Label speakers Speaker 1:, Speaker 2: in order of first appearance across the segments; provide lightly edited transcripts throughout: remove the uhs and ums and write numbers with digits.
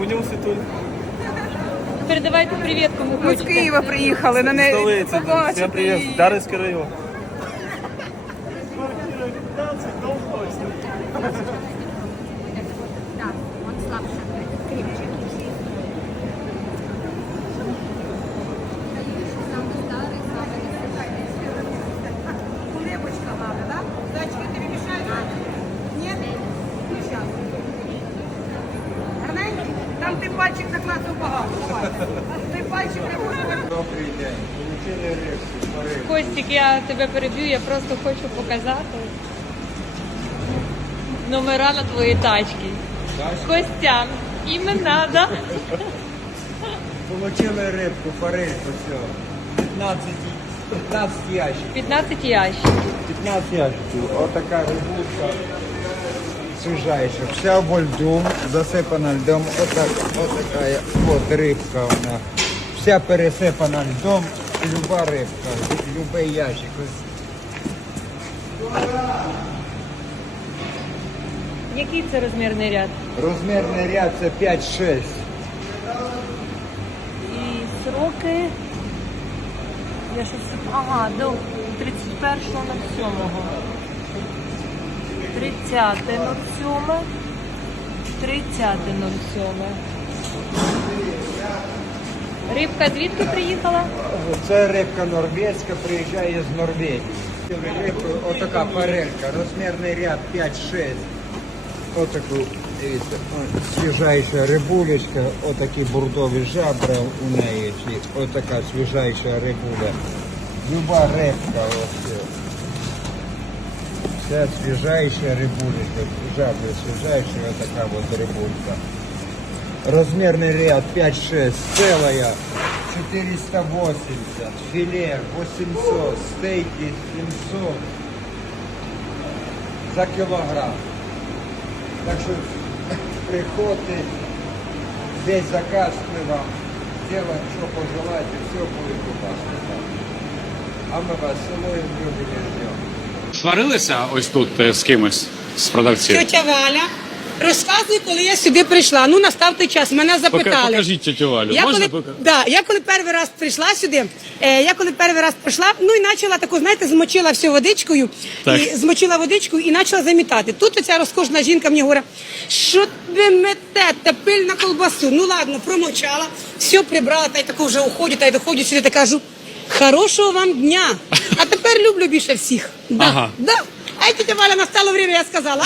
Speaker 1: Будемо світу.
Speaker 2: Передавайте привіт, кому
Speaker 3: Ми з
Speaker 2: хочете.
Speaker 3: Києва приїхали на неї
Speaker 1: Столиця. Всім
Speaker 3: побачити
Speaker 1: привіт.
Speaker 3: її.
Speaker 1: Дарницький район.
Speaker 2: Так, он слабше, крепче.
Speaker 3: Кулебочка надо, да? Зайчики, тобі мішають? Ні? Ну, щас. Гарненький? Там ти пальчик накласив багато. Давай. Ти пальчик не можеш.
Speaker 4: Добрий день. Получили рибку, пари.
Speaker 2: Костік, я тебе переб'ю, я просто хочу показати номера на твоїй тачці. Костян, імена, да?
Speaker 4: Получили рибку, парильку, все. 15 ящиків.
Speaker 2: 15 ящиків.
Speaker 4: 15 ящиків. Отака рибулка свіжайша. Вся во льду, засипана льдом. Отака от рибка вона. Вся пересипана льдом. Люба рибка, любий ящик.
Speaker 2: Який це розмірний ряд?
Speaker 4: Розмірний ряд це 5-6.
Speaker 2: І сроки. Я щось. Ага, до 31.07. 30.07. 30.07. Рибка звідки приїхала?
Speaker 4: Це рибка норвезька, приїжджає з Норвегії. Рибка, отака парелька, розмірний ряд 5-6. Отаку, дивіться, свіжайша рибулечка, отакі бурдові жабра у неї, отака свіжайша рибуля. Люба рибка, ось. Вся свіжайша рибулечка, жабра свіжайша, отака от рибулька. Розмірний ряд 5-6, целая 480, филе 800, стейки 700 за кілограм. Так що приходьте, весь заказ мы вам сделаем, что пожелаете, все будет у вас. А мы вас целуем, любим и ждем.
Speaker 5: Сварилися ось тут з кимось, з продавців?
Speaker 3: Тетя Валя, розказуй, коли я сюди прийшла. Ну, настав той час, мене запитали.
Speaker 5: Покажіть тетю Валю.
Speaker 3: Я
Speaker 5: Можна
Speaker 3: коли,
Speaker 5: показати?
Speaker 3: да, я коли перший раз прийшла сюди, ну і почала таку, знаєте, змочила все водичкою,
Speaker 5: Так.
Speaker 3: і змочила водичкою і почала замітати. Тут оця розкошна жінка мені говорить, що ви метете, пиль на колбасу. Ну ладно, промовчала, все прибрала, та й таку вже уходю, та й доходжу сюди, та кажу, хорошого вам дня. А тепер люблю більше всіх. Да,
Speaker 5: Ага.
Speaker 3: да. А тетя Валя, настало время, я сказала,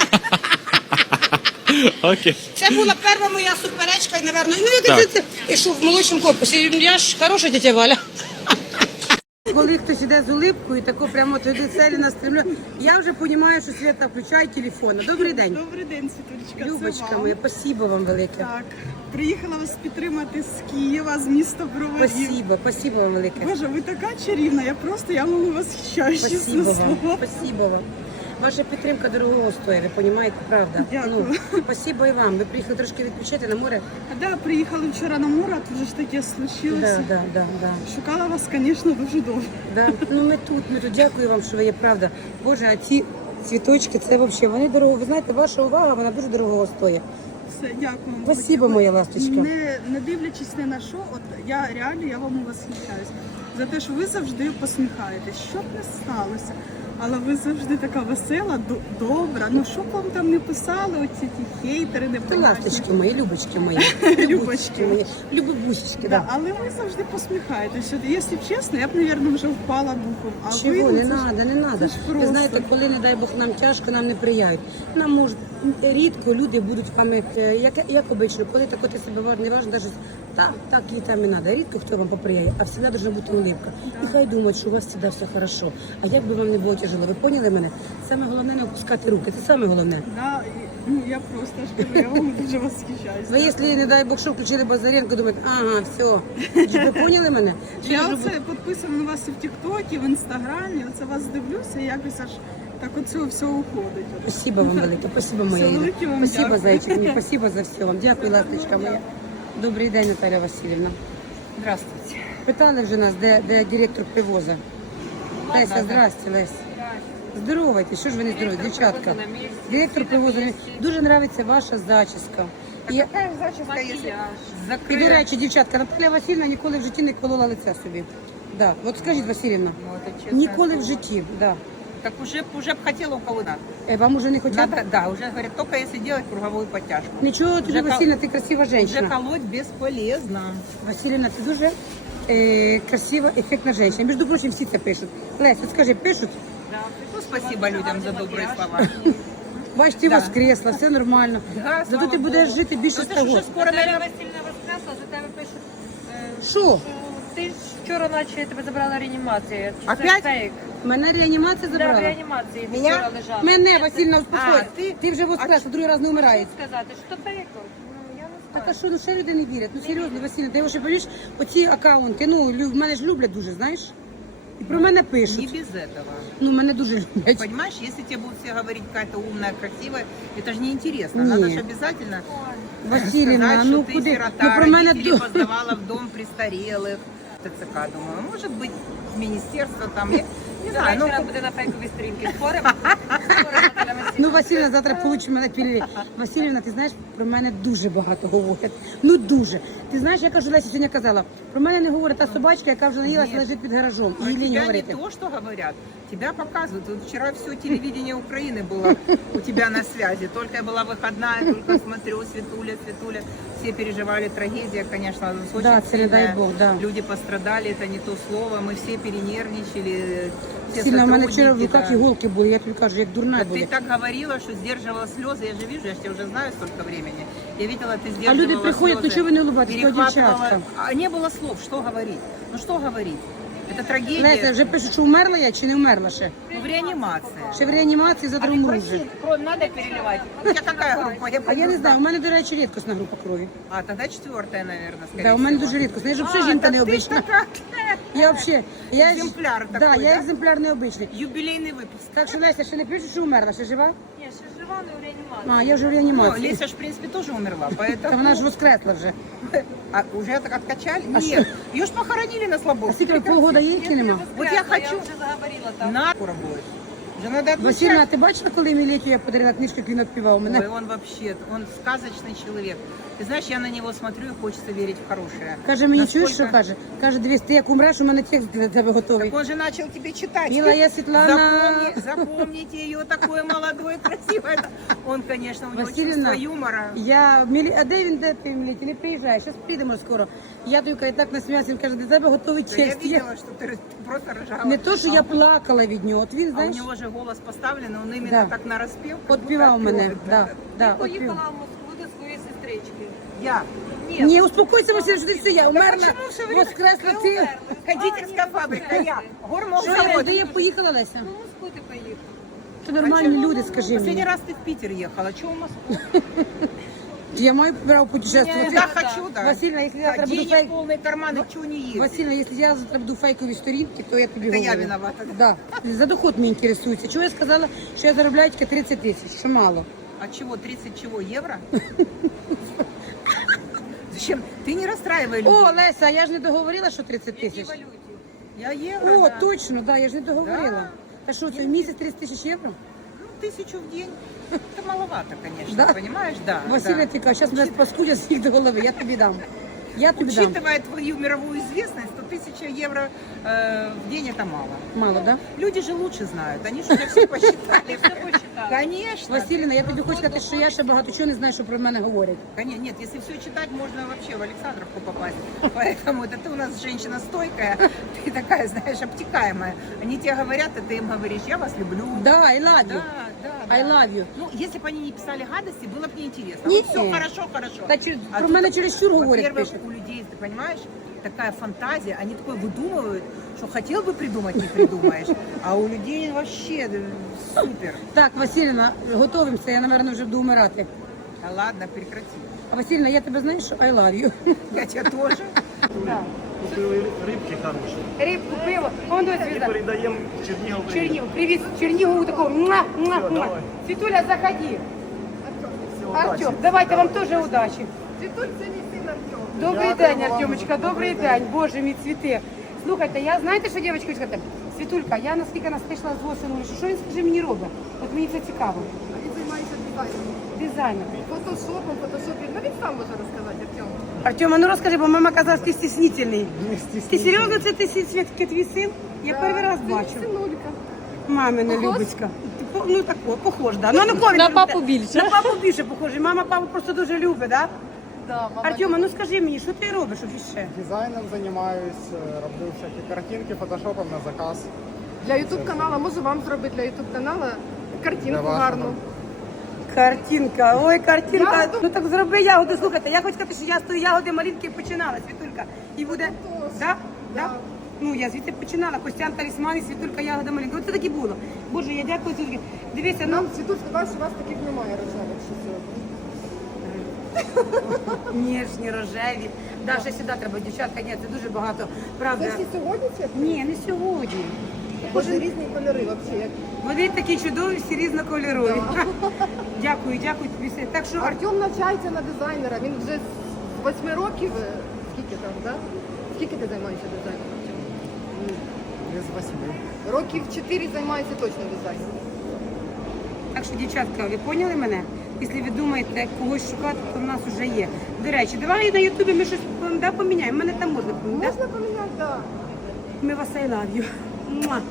Speaker 5: Окей.
Speaker 3: Це була перша моя суперечка, і, напевно, ну, як
Speaker 5: Так.
Speaker 3: це, і що в молодшому корпусі, я ж хороша тетя Валя. Коли хтось іде з улипкою, тако прямо туди целі настрімляє, я вже розумію, що Свята включає телефон. Добрий день.
Speaker 6: Добрий день, Світулечка.
Speaker 3: Любочка
Speaker 6: це вам.
Speaker 3: моя, спасибо вам велике.
Speaker 6: Так, приїхала вас підтримати з Києва, з міста Броварів.
Speaker 3: Спасибо вам велике.
Speaker 6: Боже, ви така чарівна, я вами восхищаюсь,
Speaker 3: Спасибо
Speaker 6: чесне
Speaker 3: вам,
Speaker 6: слово.
Speaker 3: спасибо вам. Ваша підтримка дорогого стоїть, ви розумієте, правда?
Speaker 6: Дякую.
Speaker 3: Ну, спасибо і вам. Ви приїхали трошки відпочити на море?
Speaker 6: Да, приїхали вчора на море, а тут же ж таке случилося.
Speaker 3: Да.
Speaker 6: Шукала вас, звісно, дуже довго.
Speaker 3: Да. Ну ми тут, дякую вам, що ви є, правда. Боже, а ці цвіточки, це взагалі, вони дорого. Ви знаєте, ваша увага, вона дуже дорого стоїть.
Speaker 6: Все, дякую вам.
Speaker 3: Спасибо, моя ласточка.
Speaker 6: Не дивлячись ні на що, от я вам восхищаюсь. За те, що ви завжди посміхаєтесь. Що б не сталося, але ви завжди така весела, добра. Ну що б вам там не писали, оці ті хейтери
Speaker 3: Та
Speaker 6: непонятні.
Speaker 3: ласточки мої, любочки мої,
Speaker 6: Любочки.
Speaker 3: мої, любибусечки,
Speaker 6: Да,
Speaker 3: да.
Speaker 6: але ви завжди посміхаєтесь. От, якщо чесно, я б, мабуть, вже впала духом. А
Speaker 3: Чого,
Speaker 6: ви,
Speaker 3: не
Speaker 6: це ж-
Speaker 3: треба, не треба.
Speaker 6: це ж
Speaker 3: Ви
Speaker 6: просто.
Speaker 3: знаєте, коли, не дай Бог, нам тяжко, нам не прияють. Нам можуть, рідко люди будуть вами, як обично, коли так от себе не важно, навіть так і там і треба. Рідко хто вам поприяє, а завжди повинна бути улыбка. Нехай думають, що у вас завжди все хорошо. А як би вам не було тяжело, ви поняли мене? Саме головне не опускати руки, це саме головне.
Speaker 6: Да, ну я просто ж кажу, я вам дуже восхищаюсь.
Speaker 3: Ви, якщо, не дай Бог, що включили Базаренко, думаєте, ага, все. Ви поняли мене?
Speaker 6: Я оце підписана на вас і в Тіктокі, в Інстаграмі, оце вас дивлюся, і якось аж так от цього всього уходить.
Speaker 3: Спасибо вам велике, спасибо моя.
Speaker 6: Все,
Speaker 3: Іра.
Speaker 6: велике вам
Speaker 3: Спасибо,
Speaker 6: дякую.
Speaker 3: зайчик мій, спасибо за все вам. Дякую, ласточка моя. Добрий день, Наталя Васильівна.
Speaker 2: Здравствуйте.
Speaker 3: Питали вже нас, де директор привоза. Леся, здрасте, Лесь. Здоровайтесь, що ж ви не здорові, дівчатка. Директор привозить. Дуже подобається ваша зачіска. І,
Speaker 6: Какая зачіска, если
Speaker 3: і, до речі, дівчатка, Наталя Васильівна ніколи в житті не колола лиця собі. Да. От скажіть, Васильівна,
Speaker 1: Ну, это честное
Speaker 3: ніколи в
Speaker 1: слово.
Speaker 3: житті. Да.
Speaker 1: Так уже б хотела у кого надо.
Speaker 3: Вам уже не хотять?
Speaker 1: Надо, да, уже говорят, только если делать круговую подтяжку.
Speaker 3: Нічого тобі,
Speaker 1: Вже
Speaker 3: Васильівна, ти красива
Speaker 1: Уже
Speaker 3: жінка.
Speaker 1: колоть бесполезно.
Speaker 3: Василина, ти дуже красива, ефектна жінка. Між прочим, всі це пишуть. Лесь, от скажи, пишуть?
Speaker 1: Ну, спасибо людям за добрые слова.
Speaker 3: Бач, ти
Speaker 1: Да.
Speaker 3: воскресла, все нормально.
Speaker 1: Да,
Speaker 3: Зато ти
Speaker 1: слава
Speaker 3: будеш
Speaker 1: Богу.
Speaker 3: жити більше
Speaker 1: Ну,
Speaker 3: 100
Speaker 1: ти ж уже
Speaker 3: років.
Speaker 1: скоро, наверное,
Speaker 2: Васильівна воскресла, за тебе пишуть.
Speaker 3: Що?
Speaker 2: Ти ж вчора наче я тебе забрала реанімацію. Це
Speaker 1: Опять?
Speaker 2: фейк.
Speaker 3: Мене реанімація
Speaker 2: Да, в
Speaker 3: забрала?
Speaker 2: реанімації ти
Speaker 1: Меня?
Speaker 2: вчора лежала.
Speaker 3: Мене, Васильівна, успокой.
Speaker 1: А, ти?
Speaker 3: Ти вже воскресла, другий раз не вмираєш.
Speaker 2: Сказати, що фейк? Ну, я не
Speaker 3: Так
Speaker 2: знаю.
Speaker 3: а що, ну ще люди не вірять? Ну серйозно, Васильівна, ти вже розумієш, оці акаунти, ну, в мене ж люблять дуже, знаєш? І про мене
Speaker 1: не
Speaker 3: пишуть.
Speaker 1: без этого.
Speaker 3: Ну, мене дуже люблять.
Speaker 1: Понимаешь, если тебе будут все говорить, какая-то умная, красивая, это же неинтересно.
Speaker 3: Не.
Speaker 1: Надо же обязательно
Speaker 3: Васильівна,
Speaker 1: сказать,
Speaker 3: ну
Speaker 1: что ты
Speaker 3: куди?
Speaker 1: сирота,
Speaker 3: Ну про мене
Speaker 1: родителей
Speaker 3: ду-
Speaker 1: поздавала в дом престарелых. ТЦК, думаю, может быть, министерство там, я не знаю,
Speaker 2: Давай
Speaker 1: ну,
Speaker 2: вчора буде на фейковій сторінці. Споримо? Споримо, Наталя Васильівна.
Speaker 3: Ну, Васильівна завтра получить мене пілі. Васильівна, ти знаєш, про мене дуже багато говорять. Ну дуже. Ти знаєш, я кажу, Лесі сьогодні казала, про мене не говорить та собачка, яка вже наїлася,
Speaker 1: Ні.
Speaker 3: лежить під гаражом.
Speaker 1: про
Speaker 3: І лінь
Speaker 1: тебя не
Speaker 3: говорити.
Speaker 1: то, что говорят, тебя показывают. Вот вчера все телевидение Украины было у тебя на связи. Только я была выходная, только смотрю, Светуля. Все переживали, трагедия, конечно, очень
Speaker 3: Да, це не дай
Speaker 1: сильная.
Speaker 3: Бог, да.
Speaker 1: Люди пострадали, это не то слово. Мы все перенервничали. Все
Speaker 3: Сильно, в мене вчора в
Speaker 1: сотрудники,
Speaker 3: руках
Speaker 1: да.
Speaker 3: іголки були, я тобі кажу, як дурна
Speaker 1: Да
Speaker 3: були.
Speaker 1: ты так говорила, что сдерживала слезы. Я же вижу, я ж тебя уже знаю столько времени. Я видела, ты сдерживала
Speaker 3: люди приходят,
Speaker 1: слезы,
Speaker 3: ну чего вы не улыбаетесь, что
Speaker 1: перехватывала.
Speaker 3: девчатка?
Speaker 1: А не было слов, что говорить? Ну что говорить? Это трагедия.
Speaker 3: Леся, вже пишуть, що вмерла я чи не вмерла ще?
Speaker 1: Ну, в реанимации.
Speaker 3: Ще в реанімації, завтра умру вже.
Speaker 1: Кровь надо переливать? У тебя какая группа?
Speaker 3: А я не знаю, у мене, до речі, рідкісна група крові.
Speaker 1: А, тогда четвертая, наверное, скорее
Speaker 3: Да, у мене
Speaker 1: всего.
Speaker 3: дуже рідкісна. Я ж взагалі
Speaker 1: А,
Speaker 3: жінка
Speaker 1: так ты
Speaker 3: необична.
Speaker 1: така
Speaker 3: Я взагалі, я
Speaker 1: Екземпляр
Speaker 3: да,
Speaker 1: такой,
Speaker 3: я
Speaker 1: да?
Speaker 3: екземпляр необичний.
Speaker 1: юбилейный выпуск.
Speaker 3: Так що, Леся, ще не пишуть, що умерла, ще жива?
Speaker 2: Ні, ще жива, не у реанімації.
Speaker 3: А, я вже в
Speaker 1: Ну,
Speaker 3: реанімації.
Speaker 1: Леся ж, в принципе, тоже умерла,
Speaker 3: Та
Speaker 1: поэтому...
Speaker 3: вона ж воскресла вже.
Speaker 1: А, уже так откачали?
Speaker 3: А
Speaker 1: Нет, ее ж похоронили на
Speaker 3: А
Speaker 1: Слободке.
Speaker 3: скільки полгода є, чи нема?
Speaker 1: Вот я хочу...
Speaker 2: Я вже заговорила там.
Speaker 1: На работать. Уже надо
Speaker 3: Васильівна,
Speaker 1: отмечать.
Speaker 3: ти бачила, коли Мілетю я подарила книжку, як він відпівав
Speaker 1: Ой,
Speaker 3: мене?
Speaker 1: он вообще, он сказочный человек. Ты знаешь, я на него смотрю и хочется верить в хорошее.
Speaker 3: Каже, мені
Speaker 1: Насколько-
Speaker 3: чуєш, що каже? Каже, дивись, ти як умреш, у мене текст для тебе готовий.
Speaker 1: Так он же начал тебе читать.
Speaker 3: Милая Светлана.
Speaker 1: Запомните ее такое молодое, красивое. Он, конечно, у него
Speaker 3: Васильівна,
Speaker 1: чувство юмора.
Speaker 3: А де ти, Мілеті? Не приїжджай, зараз приїдемо скоро. Я тобі кажу, так насміявся, він каже, для тебе готовий
Speaker 1: Да я
Speaker 3: текст.
Speaker 1: видела, что ты просто ржала.
Speaker 3: Не то, що я плакала від нього, от він,
Speaker 1: А у
Speaker 3: знаєш,
Speaker 1: него же голос поставлен, он именно
Speaker 3: Да.
Speaker 1: так нараспев.
Speaker 3: отпівав мене. Да, да,
Speaker 2: Поїхала
Speaker 3: отпівав.
Speaker 2: в Москву до своєї сестрички.
Speaker 1: Я.
Speaker 3: Ні, успокойся, Василь, що ти все, я умерла,
Speaker 1: Почему все время
Speaker 3: воскресла ти.
Speaker 1: кондитерская фабрика, я. Гормон
Speaker 3: Що я, де я поїхала, Леся?
Speaker 2: Ну, в Москву ти поїхала.
Speaker 3: Це нормальні люди, скажи
Speaker 1: Последний
Speaker 3: мені.
Speaker 1: раз ты в Питер ехала, чего в Москву?
Speaker 3: Я маю право путешествувати.
Speaker 1: Да, хочу, да.
Speaker 3: Васильна, якщо завтра буду
Speaker 1: Денег
Speaker 3: фейк...
Speaker 1: полные карманы, чего не ездить?
Speaker 3: Васильна, якщо я завтра буду фейкові сторінки, то я тобі
Speaker 1: Це
Speaker 3: говорю.
Speaker 1: я виновата.
Speaker 3: Да. За доход мені інтересується. Чого я сказала, що я заробляю тільки 30 тисяч, що мало.
Speaker 1: А чего, 30 чего, евро? Зачем? Ты не расстраивай людей.
Speaker 3: О, Леся, я ж не договорила, що 30 тисяч.
Speaker 1: Я евро,
Speaker 3: О,
Speaker 1: да.
Speaker 3: точно, да, я ж не договорила.
Speaker 1: Да.
Speaker 3: Та що, це в місяць 30 тисяч євро?
Speaker 1: Ну, 1000 в день. Это маловато, конечно,
Speaker 3: Да?
Speaker 1: понимаешь? Да.
Speaker 3: Василя,
Speaker 1: да.
Speaker 3: ти кажеш, зараз мене паскудять з їх до голови, я тобі дам. Я тобі дам.
Speaker 1: Учитывая твою мировую известность, то 1000 евро в день это мало.
Speaker 3: Мало, да?
Speaker 1: Люди же лучше знают, они же уже все посчитали. Конечно.
Speaker 3: Василіна, я тобі хочу сказати, що я ще багато чого не знаю, що про мене говорять.
Speaker 1: Конечно, нет, если все читать, можно вообще в Александровку попасть. Поэтому это ты у нас женщина стойкая, ты такая, знаешь, обтекаемая. Они тебе говорят, и ты им говоришь, я вас люблю.
Speaker 3: Да, I love you.
Speaker 1: Да.
Speaker 3: I love you.
Speaker 1: Ну, если бы они не писали гадости, было бы неинтересно.
Speaker 3: Не.
Speaker 1: Вот все хорошо.
Speaker 3: Та чу-
Speaker 1: А
Speaker 3: про
Speaker 1: тут,
Speaker 3: мене чересчур говорять,
Speaker 1: Во-первых,
Speaker 3: пишуть.
Speaker 1: у людей, ты понимаешь, такая фантазия, они такое выдумывают, что хотел бы придумать, не придумаешь. А у людей вообще супер.
Speaker 3: Так, Василіна, готовимося, я, мабуть, вже буду умирати.
Speaker 1: Да ладно, прекрати.
Speaker 3: А Василіна, я тебе знаєш, що I love you.
Speaker 1: Я тебя тоже.
Speaker 7: Купили рибки хороші.
Speaker 3: Рибку, пиво, он до
Speaker 7: І передаємо в Чернігов.
Speaker 3: Чернігов, привіт, Чернігову такого,
Speaker 7: давай.
Speaker 3: Світуля, заходи.
Speaker 7: Всього
Speaker 3: Артем,
Speaker 7: удачі.
Speaker 3: давайте вам теж удачі. Добрий день, Артемочка, добрий день. Боже мій, цвіти. Слухайте, я знаєте, що дівчатка хочу сказати? Світулька, я наскільки нас прийшла з осені, що він, скажи, мені робить? От мені це цікаво.
Speaker 8: Він займається дизайном.
Speaker 3: Дизайнер.
Speaker 8: Фотошопом, фотошопом. Ну він сам може розказати, Артем.
Speaker 3: Артема, ну розкажи, бо мама казала, що ти стіснительний. Ти серйозно, це ти Святки, твій син? Я перший раз бачу.
Speaker 8: Синулька.
Speaker 3: Мамина Любочка. Ну тако, похож, да. Ну, ковід,
Speaker 2: На папу більше.
Speaker 3: На папу більше похоже. Мама папу просто дуже любить, да?
Speaker 8: Да, мама.
Speaker 3: Артема, ну скажи мені, що ти робиш ще?
Speaker 9: Дизайном займаюсь, роблю всякі картинки, фотошопом на заказ.
Speaker 8: Для YouTube каналу, можу вам зробити для YouTube каналу
Speaker 9: Для
Speaker 8: картинку
Speaker 9: вашого.
Speaker 8: гарну.
Speaker 3: Картинка, ой, картинка.
Speaker 8: Ягоду?
Speaker 3: Ну так зроби ягоду. Слухайте, я хочу сказати, що я з тої ягоди малинки починала, Світулька. І буде. Да? Да? Ну, я звідти починала. Костян талісман і Світулька ягода малинка. Оце так і було. Боже, я дякую Світульки. Дивися, ну.
Speaker 8: Нам Світуш, ти бачиш, у вас таких немає рожевих, що сьогодні.
Speaker 3: Ніжні, рожеві. Да, ще сюди треба, дівчатка, ні, це дуже багато. Правда.
Speaker 8: Це всі сьогодні чи?
Speaker 3: Ні, не сьогодні.
Speaker 8: Боже, різні кольори взагалі. Як...
Speaker 3: Вони такі чудові, всі різнокольорові. Дякую, дякую тобі. Все. Так що
Speaker 8: Артем навчається на дизайнера, він вже з 8 років, скільки там, да? Скільки ти займаєшся дизайном, Артем?
Speaker 9: Без 8.
Speaker 8: Років 4 займається точно дизайном.
Speaker 3: Так що, дівчатка, ви поняли мене? Якщо ви думаєте когось шукати, то в нас вже є. До речі, давай на Ютубі ми щось поміняємо. Мене там можна поміняти.
Speaker 8: Можна поміняти, так.
Speaker 3: Ми вас I love you. Муа.